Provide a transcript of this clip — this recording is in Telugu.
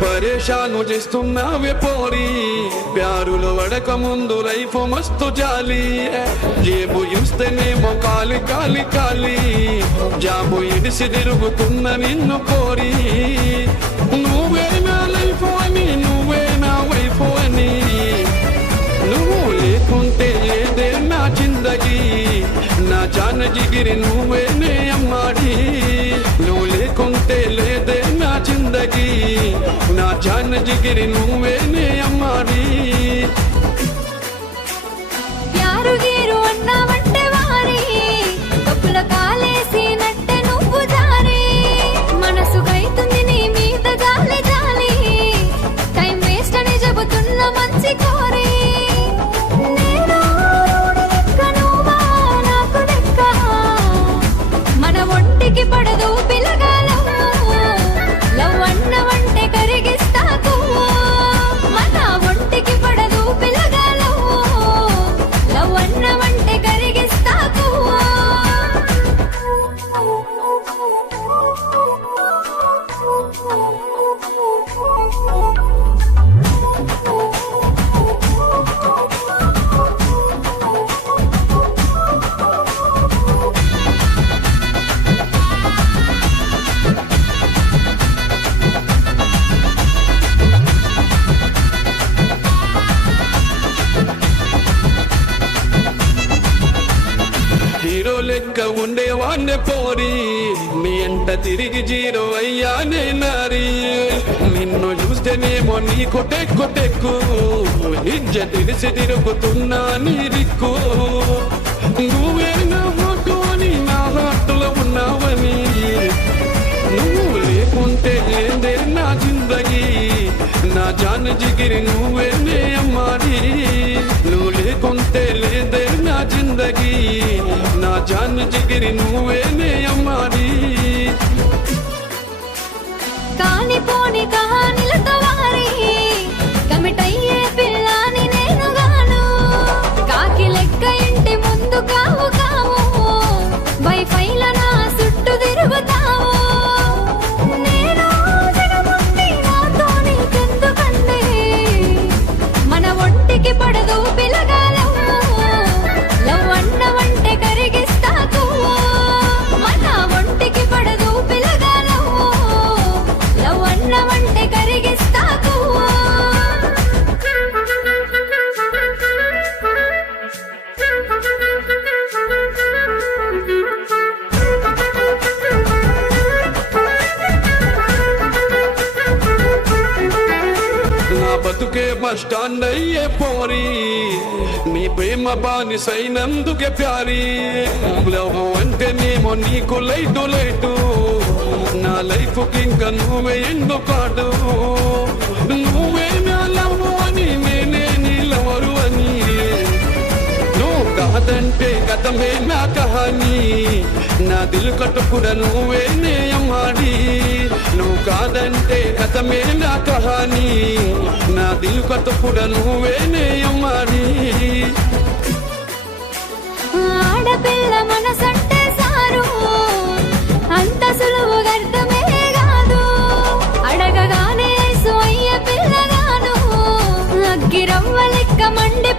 పరేషాను చేస్తున్నావే పోరి, ప్యారులో వడక ముందు లైఫ్ మస్తు జాలి, జేబు చూస్తేనేమో కాలి కాలి కాలి, జాబు ఇడిసి తిరుగుతున్న నిన్ను కోరి, నువ్వే నా లైఫ్ అని నువ్వే నా వైఫ్ అని, నువ్వు లేకుంటే లేదే నా జిందగీ, నా జాన జిగిరి నువ్వేనే అమ్మాడి, నువ్వు లేకుంటే లేదే నా జిందగీ, నా జాన జిగిరి నువ్వేనే అమ్మాడి. యారు గీరు అన్నావంటే వారి తప్పుల కాలేసినట్టే నువ్వు జారి, మనసుకైతుంది నీ మీద గాలి జాలి, టైం వేస్ట్ అని చెబుతున్న మంచి కోరి, నేను లెక్క నువ్వా నాకు లెక్క, మన ఒంటికి పడదు పిలగాలం, లవ్ అన్నవంటే కరిగిస్తాకు, మన ఒంటికి పడదు పిలగాలం, లవ్ అన్నవంటే కరిగిస్తాకు. హీరో లెక్క ఉండేవాణ్ణే పోరి, నీ ఎంట తిరిగి జీరో అయ్యానే నారి, నిన్ను చూస్తేనేమో నీ కొటెక్కు, ఇజ్జ తెలిసి తిరుగుతున్నా నీ దిక్కు, నువ్వే నా ఫోటో అని నా హార్ట్లో ఉన్నావని, నువ్వు లేకుంటే లేదే నా జిందగీ, నా జాన జిగిరి నువ్వేనే అమ్మాడి, నువ్వు లేకుంటే లేదే నా జిందగీ, నా జాన జిగిరి నువ్వేనే అమ్మాడి. కానిపోని కహానిలతో వారి కమిటయ్యే పిల్లాని నేను గాను, కాకి లెక్క ఇంటి ముందు కావు కావు, వైఫైల నా చుట్టూ తిరుగుతావు, నేను జగముండి నాతో నీకెందుకండి, మన ఒంటికి పడదు పిలగాలం, లవ్ అన్నవంటే కరిగిస్తాకు, మన ఒంటికి పడదు పిలగాలం, లవ్ అన్నవంటే కరిగిస్తాకు. నా బతుకే బస్ స్టాండ్ అయ్యే పోరి, నీ ప్రేమ బానిసైనందుకే ప్యారి, లవ్ అంటేనేమో నీకు లైటు లైటు, నా లైఫ్ కి ఇంకా నువ్వే ఎందుకాడు, నువ్వే నా లవ్ అని నేనే నీ లవరు అని, నువ్వు కాదంటే గతమే నా కహాని, నా దిల్ కట్టుకుడ నువ్వేనే అమ్మాడి, నువ్వు కాదంటే గతమే నా కహాని, నా దిల్ కట్టుకుడ నువ్వేనే అమ్మాడి. ఆడపిల్ల మనసంటే సారు అంత సులువుగా అర్థమే కాదు, అడగగానే సోయ్య పిల్లగాను, అగ్గిరవ్వ లెక్క మండి